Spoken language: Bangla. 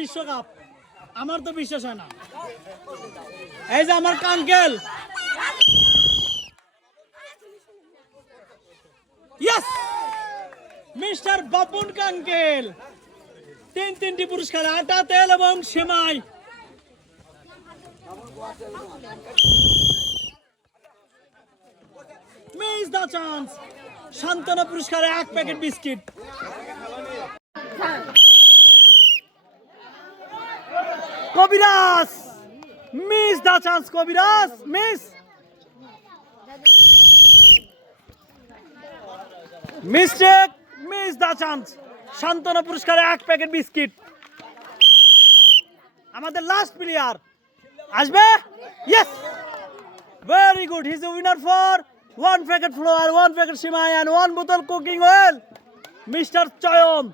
বিশ্বকাপ, আমার তো বিশ্বাস হয় না। এই যে আমার কাঙ্কেল, ইয়েস, মিস্টার বাপুন কাঙ্কেল, তিনটি পুরস্কার, আটা, তেল এবং সেমাই। মিস দ্য চান্স, সান্ত্বনা পুরস্কারে 1 প্যাকেট বিস্কিট। কবিরাজ, মিস দ্য চান্স, কবিরাজ miss. Mistake, miss the chance, সান্ত্বনা পুরস্কারে 1 প্যাকেট বিস্কিট। আমাদের লাস্ট প্লেয়ার আসবে, yes, very good, he is a winner for 1 packet floor, 1 packet Shimei and 1 বোতল কুকিং অয়েল, মিস্টার চয়ন।